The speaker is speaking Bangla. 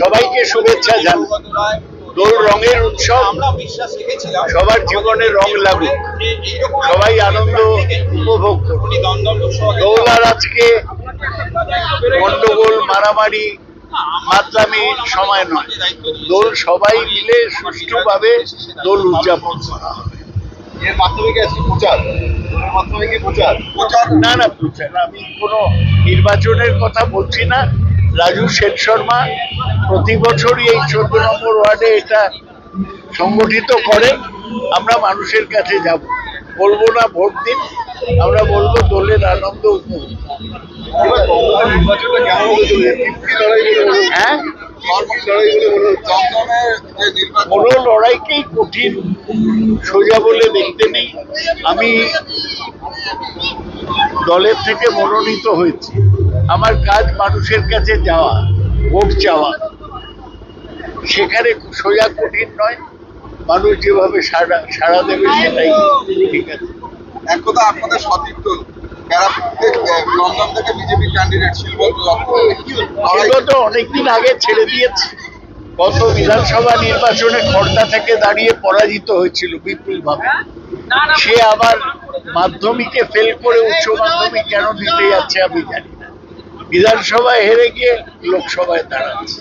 সবাইকে শুভেচ্ছা জানাই। দোল রঙের উৎসব, সবার জীবনে রং লাগুক, সবাই আনন্দ উপভোগ করুন। দোল আর আজকে গন্ডগোল, মারামারি, মাতলামি সময় নয়। দোল সবাই মিলে সুষ্ঠুভাবে দোল উদযাপন করা হবে। না না, প্রচার আমি কোনো নির্বাচনের কথা বলছি না। রাজু সেন শর্মা প্রতি বছরই এই 14 নম্বর ওয়ার্ডে এটা সংগঠিত করে। আমরা মানুষের কাছে যাব, বলবো না ভোট দিন, আমরা বলবো দোলের আনন্দ উপভোগ। হ্যাঁ, কোনো লড়াইকেই কঠিন সোজা বলে দেখতে নেই। আমি দলের থেকে মনোনীত হয়েছি, আমার কাজ মানুষের কাছে যাওয়া, ভোট চাওয়া। সেখানে সোজা কঠিন নয়, মানুষ যেভাবে সাড়া দেবে সেটাই ঠিক আছে। এক কথা, আপনাদের সতীর্থ বিজেপি ক্যান্ডিডেট তো অনেকদিন আগে ছেড়ে দিয়েছে। গত বিধানসভা নির্বাচনে খড়দা থেকে দাঁড়িয়ে পরাজিত হয়েছিল বিপুল ভাবে। সে আবার মাধ্যমিকে ফেল করে উচ্চ মাধ্যমিক কেন দিতে যাচ্ছে আমি জানি না। বিধানসভায় হেরে গিয়ে লোকসভায় দাঁড়াচ্ছে।